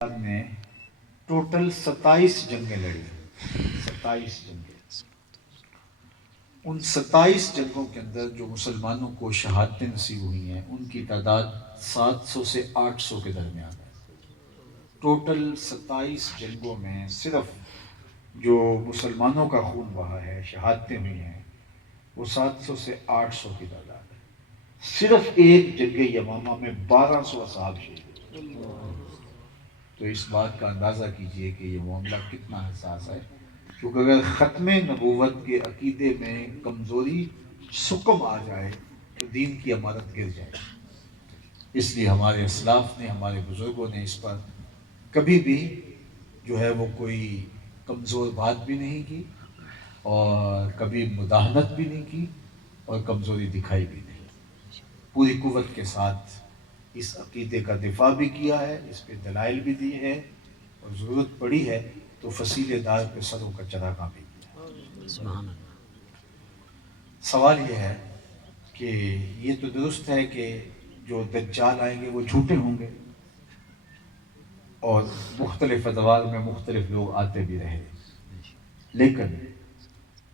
نے ٹوٹل 27 جنگیں لڑی، 27 جنگیں۔ ان 27 جنگوں کے اندر جو مسلمانوں کو شہادتیں نصیب ہوئی ہیں ان کی تعداد 700 سے 800 کے درمیان ہے۔ ٹوٹل 27 جنگوں میں صرف جو مسلمانوں کا خون بہا ہے، شہادتیں ہوئی ہیں، وہ 700 سے 800 کی تعداد ہے۔ صرف ایک جنگ یمامہ میں 1200 اصحاب شہید ہوئے۔ تو اس بات کا اندازہ کیجئے کہ یہ معاملہ کتنا حساس ہے، کیونکہ اگر ختم نبوت کے عقیدے میں کمزوری سکم آ جائے تو دین کی عمارت گر جائے۔ اس لیے ہمارے اسلاف نے، ہمارے بزرگوں نے اس پر کبھی بھی جو ہے وہ کوئی کمزور بات بھی نہیں کی اور کبھی مداہنت بھی نہیں کی اور کمزوری دکھائی بھی نہیں۔ پوری قوت کے ساتھ اس عقیدے کا دفاع بھی کیا ہے، اس پہ دلائل بھی دی ہے، اور ضرورت پڑی ہے تو فصیلے دار پہ سروں کا چراغاں بھی کیا۔ سبحان اللہ۔ سوال یہ ہے کہ یہ تو درست ہے کہ جو دجال آئیں گے وہ جھوٹے ہوں گے، اور مختلف ادوار میں مختلف لوگ آتے بھی رہے، لیکن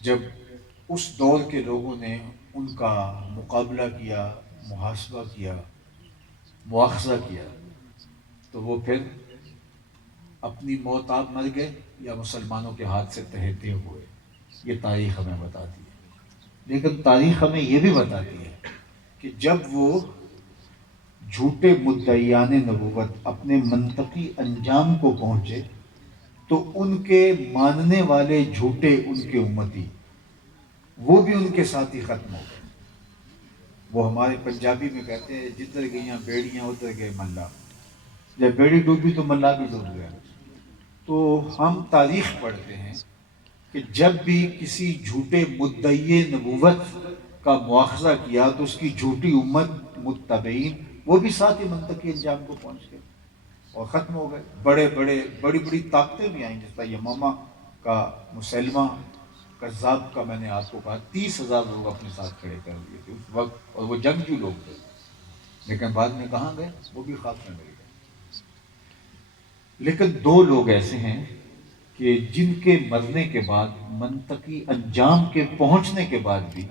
جب اس دور کے لوگوں نے ان کا مقابلہ کیا، محاسبہ کیا، مواخذہ کیا، تو وہ پھر اپنی موت آپ مر گئے یا مسلمانوں کے ہاتھ سے تہتے ہوئے، یہ تاریخ ہمیں بتاتی ہے۔ لیکن تاریخ ہمیں یہ بھی بتاتی ہے کہ جب وہ جھوٹے مدعیان نبوت اپنے منطقی انجام کو پہنچے تو ان کے ماننے والے جھوٹے ان کے امتی وہ بھی ان کے ساتھ ہی ختم ہو گئے۔ وہ ہمارے پنجابی میں کہتے ہیں جدھر گئیاں بیڑیاں ادھر گئے ملا، جب بیڑی ڈوبی تو ملا بھی ڈوب گیا۔ تو ہم تاریخ پڑھتے ہیں کہ جب بھی کسی جھوٹے مدعی نبوت کا مواخذہ کیا تو اس کی جھوٹی امت متبعین وہ بھی ساتھ ہی منطقی انجام کو پہنچ گئے اور ختم ہو گئے۔ بڑی بڑی طاقتیں بھی آئیں، جس طرح یمامہ کا مسلمہ کذاب کا میں نے آپ کو کہا 30,000 لوگ اپنے ساتھ کھڑے کر دیے تھے اس وقت، اور وہ جنگجو لوگ تھے، لیکن بعد میں کہاں گئے؟ وہ بھی خاک میں مل گئے۔ لیکن دو لوگ ایسے ہیں کہ جن کے مرنے کے بعد، منطقی انجام کے پہنچنے کے بعد بھی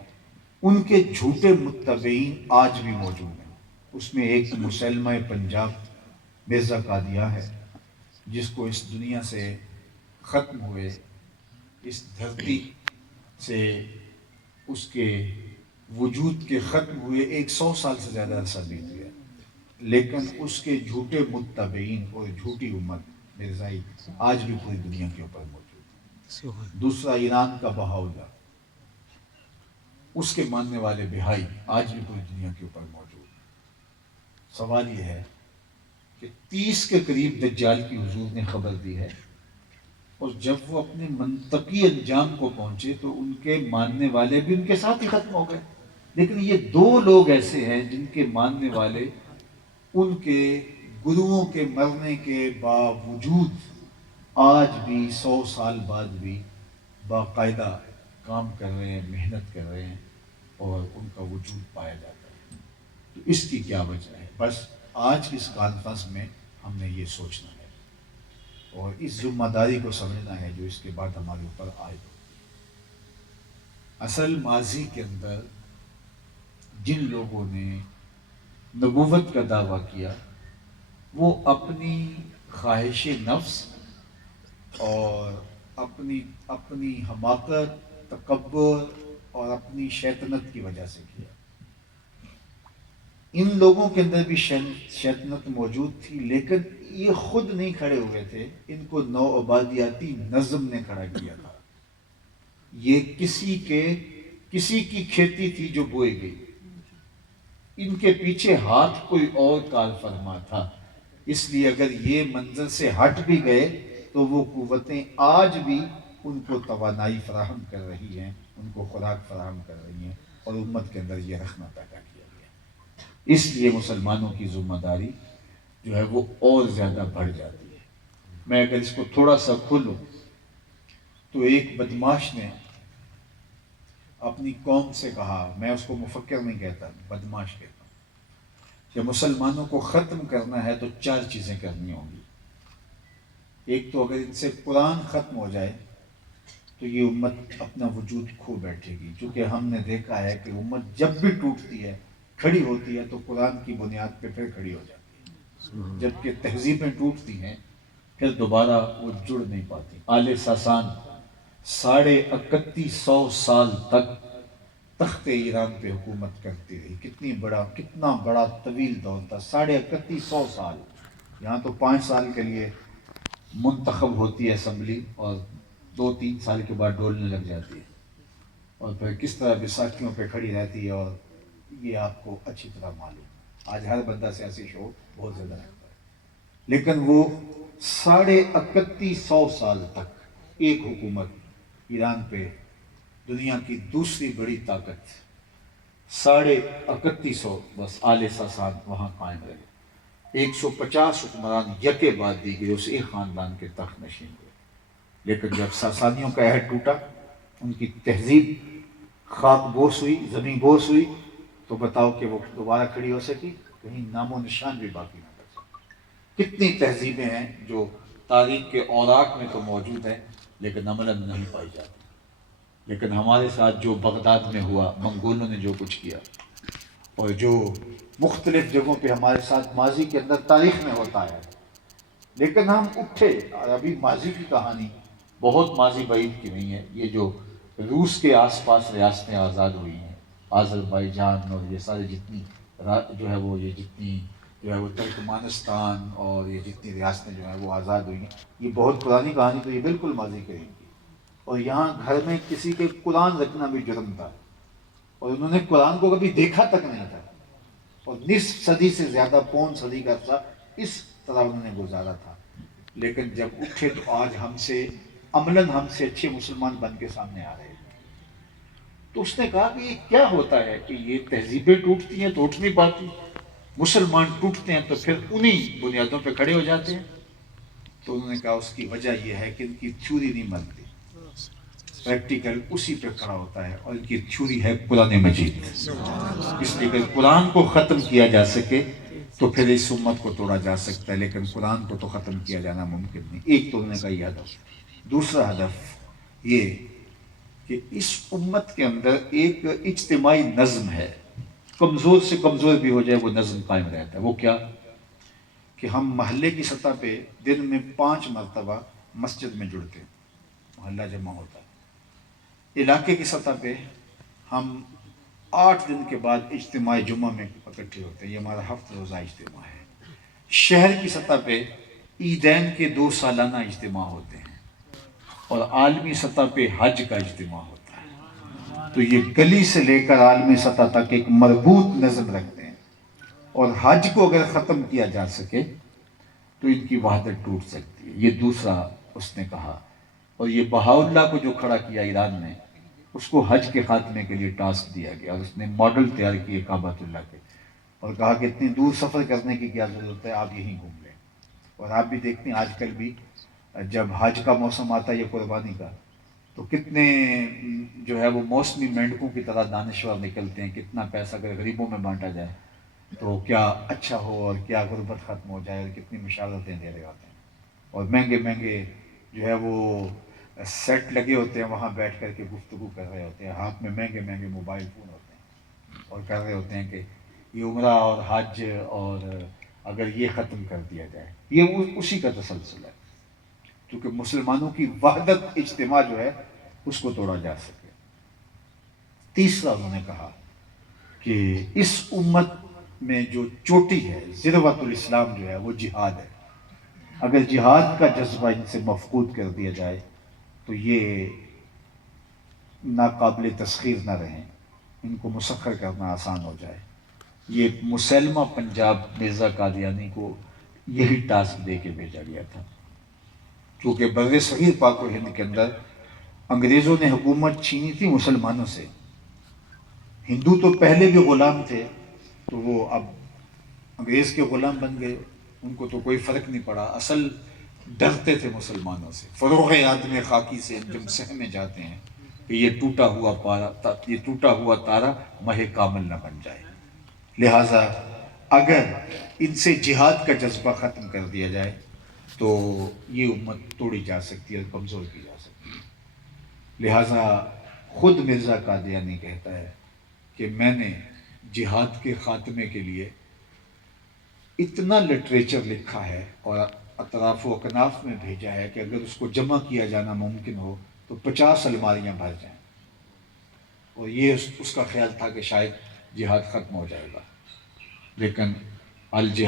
ان کے جھوٹے متبعین آج بھی موجود ہیں۔ اس میں ایک مسلمہ پنجاب مرزا قادیہ ہے، جس کو اس دنیا سے ختم ہوئے، اس دھرتی سے اس کے وجود کے ختم ہوئے 100 سال سے زیادہ عرصہ بیت گیا، لیکن اس کے جھوٹے متبعین اور جھوٹی امت مرزائی آج بھی پوری دنیا کے اوپر موجود ہے۔ دوسرا ایران کا بہاؤلہ، اس کے ماننے والے بہائی آج بھی پوری دنیا کے اوپر موجود ہیں۔ سوال یہ ہے کہ 30 کے قریب دجال کی حضور نے خبر دی ہے، اور جب وہ اپنے منطقی انجام کو پہنچے تو ان کے ماننے والے بھی ان کے ساتھ ہی ختم ہو گئے۔ لیکن یہ دو لوگ ایسے ہیں جن کے ماننے والے ان کے گروؤں کے مرنے کے باوجود آج بھی 100 سال بعد بھی باقاعدہ کام کر رہے ہیں، محنت کر رہے ہیں، اور ان کا وجود پایا جاتا ہے۔ تو اس کی کیا وجہ ہے؟ بس آج اس کانفرنس میں ہم نے یہ سوچنا ہے اور اس ذمہ داری کو سمجھنا ہے جو اس کے بعد ہمارے اوپر عائد ہو۔ اصل ماضی کے اندر جن لوگوں نے نبوت کا دعویٰ کیا وہ اپنی خواہش نفس اور اپنی حماقت، تکبر اور اپنی شیطنت کی وجہ سے کیا۔ ان لوگوں کے اندر بھی شیطنت موجود تھی، لیکن یہ خود نہیں کھڑے ہوئے تھے، ان کو نوآبادیاتی نظم نے کھڑا کیا تھا۔ یہ کسی کی کھیتی تھی جو بوئی گئی، ان کے پیچھے ہاتھ کوئی اور کار فرما تھا، اس لیے اگر یہ منظر سے ہٹ بھی گئے تو وہ قوتیں آج بھی ان کو توانائی فراہم کر رہی ہیں، ان کو خوراک فراہم کر رہی ہیں، اور امت کے اندر یہ رخنہ پیدا کیا گیا۔ اس لیے مسلمانوں کی ذمہ داری جو ہے وہ اور زیادہ بڑھ جاتی ہے۔ میں اگر اس کو تھوڑا سا کھولوں تو ایک بدماش نے اپنی قوم سے کہا، میں اس کو مفکر نہیں کہتا، بدماش کہتا ہوں، کہ مسلمانوں کو ختم کرنا ہے تو 4 چیزیں کرنی ہوں گی۔ ایک تو اگر ان سے قرآن ختم ہو جائے تو یہ امت اپنا وجود کھو بیٹھے گی، چونکہ ہم نے دیکھا ہے کہ امت جب بھی ٹوٹتی ہے کھڑی ہوتی ہے تو قرآن کی بنیاد پہ پھر کھڑی ہو جاتی ہے، جبکہ تہذیبیں ٹوٹتی ہیں پھر دوبارہ وہ جڑ نہیں پاتی۔ آل ساسان 3150 سال تک تخت ایران پہ حکومت کرتی رہی۔ کتنا بڑا طویل دور تھا، 3150 سال۔ یہاں تو 5 سال کے لیے منتخب ہوتی ہے اسمبلی اور 2-3 سال کے بعد ڈولنے لگ جاتی ہے، اور پھر کس طرح بیساکھیوں پہ کھڑی رہتی ہے، اور یہ آپ کو اچھی طرح معلوم ہے۔ آج ہر بندہ سیاسی شعور بہت زیادہ رکھتا ہے، لیکن وہ 3150 سال تک ایک حکومت ایران پہ، دنیا کی دوسری بڑی طاقت، 3150 بس آل ساسان وہاں قائم رہے۔ 150 حکمران یکے بعد دیگرے اس ایک خاندان کے تخت نشین ہوئے، لیکن جب ساسانیوں کا عہد ٹوٹا، ان کی تہذیب خاک بوس ہوئی، زمین بوس ہوئی، تو بتاؤ کہ وہ دوبارہ کھڑی ہو سکی؟ کہیں نام و نشان بھی باقی نہ کر سکی۔ کتنی تہذیبیں ہیں جو تاریخ کے اوراق میں تو موجود ہیں لیکن عملاً نہیں پائی جاتی۔ لیکن ہمارے ساتھ جو بغداد میں ہوا، منگولوں نے جو کچھ کیا، اور جو مختلف جگہوں پہ ہمارے ساتھ ماضی کے اندر تاریخ میں ہوتا ہے، لیکن ہم اٹھے۔ اور ابھی ماضی کی کہانی بہت ماضی بعید کی نہیں ہے، یہ جو روس کے آس پاس ریاستیں آزاد ہوئی ہیں، آذربائیجان اور یہ سارے جتنی جو ہے وہ یہ جتنی جو ہے وہ ترکمانستان اور یہ جتنی ریاستیں جو ہیں وہ آزاد ہوئی ہیں، یہ بہت پرانی کہانی، تو یہ بالکل ماضی قریب کی۔ اور یہاں گھر میں کسی کے قرآن رکھنا بھی جرم تھا، اور انہوں نے قرآن کو کبھی دیکھا تک نہیں تھا، اور نصف صدی سے زیادہ، پون صدی کا عرصہ اس طرح انہوں نے گزارا تھا۔ لیکن جب اٹھے تو آج ہم سے عملاً ہم سے اچھے مسلمان بن کے سامنے آ رہے ہیں۔ تو اس نے کہا کہ یہ کیا ہوتا ہے کہ یہ تہذیبیں ٹوٹتی ہیں تو اٹھ نہیں پاتی، مسلمان ٹوٹتے ہیں تو پھر انہی بنیادوں پہ کھڑے ہو جاتے ہیں۔ تو انہوں نے کہا اس کی وجہ یہ ہے کہ ان کی تھیوری نہیں مانتی، پریکٹیکل اسی پہ کھڑا ہوتا ہے، اور ان کی تھیوری ہے قرآن مجید۔ اس لیے کہ قرآن کو ختم کیا جا سکے تو پھر اس امت کو توڑا جا سکتا ہے، لیکن قرآن کو تو ختم کیا جانا ممکن نہیں۔ ایک تو انہوں نے کہا یہ ہدف۔ دوسرا ہدف یہ کہ اس امت کے اندر ایک اجتماعی نظم ہے، کمزور سے کمزور بھی ہو جائے وہ نظم قائم رہتا ہے۔ وہ کیا؟ کہ ہم محلے کی سطح پہ دن میں 5 مرتبہ مسجد میں جڑتے ہیں، محلہ جمع ہوتا ہے۔ علاقے کی سطح پہ ہم 8 دن کے بعد اجتماع جمعہ میں اکٹھے ہوتے ہیں، یہ ہمارا ہفتہ روزہ اجتماع ہے۔ شہر کی سطح پہ عیدین کے 2 سالانہ اجتماع ہوتے ہیں، اور عالمی سطح پہ حج کا اجتماع ہوتا ہے۔ تو یہ گلی سے لے کر عالمی سطح تک ایک مربوط نظم رکھتے ہیں، اور حج کو اگر ختم کیا جا سکے تو ان کی وحدت ٹوٹ سکتی ہے۔ یہ دوسرا اس نے کہا، اور یہ بہاءاللہ کو جو کھڑا کیا ایران نے، اس کو حج کے خاتمے کے لیے ٹاسک دیا گیا، اور اس نے ماڈل تیار کیے کعبۃ اللہ کے، اور کہا کہ اتنی دور سفر کرنے کی کیا ضرورت ہے، آپ یہیں گھوم لیں۔ اور آپ بھی دیکھتے ہیں آج کل بھی جب حج کا موسم آتا ہے، یہ قربانی کا، تو کتنے جو ہے وہ موسمی مینڈکوں کی طرح دانشور نکلتے ہیں، کتنا پیسہ اگر غریبوں میں بانٹا جائے تو کیا اچھا ہو، اور کیا غربت ختم ہو جائے، اور کتنی مشاورتیں دے رہے ہوتے ہیں، اور مہنگے مہنگے جو ہے وہ سیٹ لگے ہوتے ہیں، وہاں بیٹھ کر کے گفتگو کر رہے ہوتے ہیں، ہاتھ میں مہنگے مہنگے موبائل فون ہوتے ہیں، اور کر رہے ہوتے ہیں کہ یہ عمرہ اور حج، اور اگر یہ ختم کر دیا جائے، یہ اسی کا تسلسل ہے، کیونکہ مسلمانوں کی وحدت اجتماع جو ہے اس کو توڑا جا سکے۔ تیسرا انہوں نے کہا کہ اس امت میں جو چوٹی ہے، ذروۃ الاسلام جو ہے وہ جہاد ہے۔ اگر جہاد کا جذبہ ان سے مفقود کر دیا جائے تو یہ ناقابل تسخیر نہ رہیں، ان کو مسخر کرنا آسان ہو جائے۔ یہ مسلمہ پنجاب مرزا قادیانی کو یہی ٹاسک دے کے بھیجا گیا تھا، کیونکہ بر صغیر پاک و ہند کے اندر انگریزوں نے حکومت چھینی تھی مسلمانوں سے۔ ہندو تو پہلے بھی غلام تھے، تو وہ اب انگریز کے غلام بن گئے، ان کو تو کوئی فرق نہیں پڑا، اصل ڈرتے تھے مسلمانوں سے۔ فروغ آدم خاکی سے جب سہمے جاتے ہیں کہ یہ ٹوٹا ہوا تارا مہ کامل نہ بن جائے، لہٰذا اگر ان سے جہاد کا جذبہ ختم کر دیا جائے تو یہ امت توڑی جا سکتی ہے، کمزور کی جا سکتی ہے۔ لہٰذا خود مرزا قادیانی کہتا ہے کہ میں نے جہاد کے خاتمے کے لیے اتنا لٹریچر لکھا ہے اور اطراف و اکناف میں بھیجا ہے کہ اگر اس کو جمع کیا جانا ممکن ہو تو 50 الماریاں بھر جائیں، اور یہ اس کا خیال تھا کہ شاید جہاد ختم ہو جائے گا، لیکن الجہاد